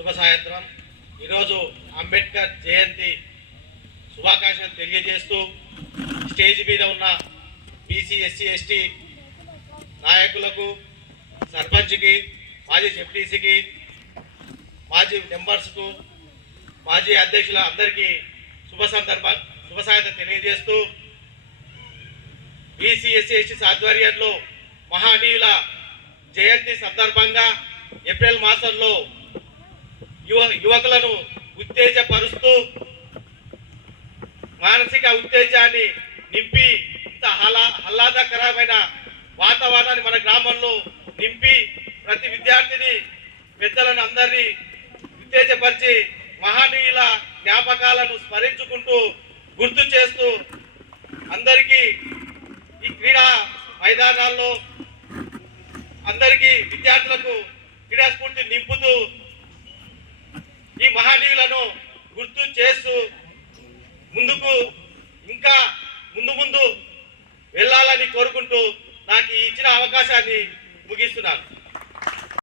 శుభ సాయంత్రం. ఈరోజు అంబేద్కర్ జయంతి శుభాకాంక్షలు తెలియజేస్తూ స్టేజ్ మీద ఉన్న బీసీ ఎస్సీ ఎస్టీ నాయకులకు, సర్పంచ్కి, మాజీ జెడ్పీసీకి, మాజీ మెంబర్స్కు, మాజీ అధ్యక్షుల అందరికీ శుభ సాయంత్రం తెలియజేస్తూ బీసీ ఎస్సీ ఎస్టీ ఆధ్వర్యంలో మహనీయుల జయంతి సందర్భంగా ఏప్రిల్ మాసంలో యువకులను ఉత్తేజపరుస్తూ మానసిక ఉత్తేజాన్ని నింపి ఇంత ఆహ్లాదకరమైన వాతావరణాన్ని మన గ్రామంలో నింపి ప్రతి విద్యార్థిని పెద్దలను అందరినీ ఉత్తేజపరిచి మహనీయుల జ్ఞాపకాలను స్మరించుకుంటూ గుర్తు చేస్తూ అందరికీ ఈ క్రీడా మైదానాల్లో అందరికీ విద్యార్థులకు క్రీడా స్ఫూర్తి నింపుతూ ఈ మహనీయులను గుర్తు చేస్తూ ముందుకు ఇంకా ముందు వెళ్ళాలని కోరుకుంటూ నాకు ఇచ్చిన అవకాశాన్ని ముగిస్తున్నాను.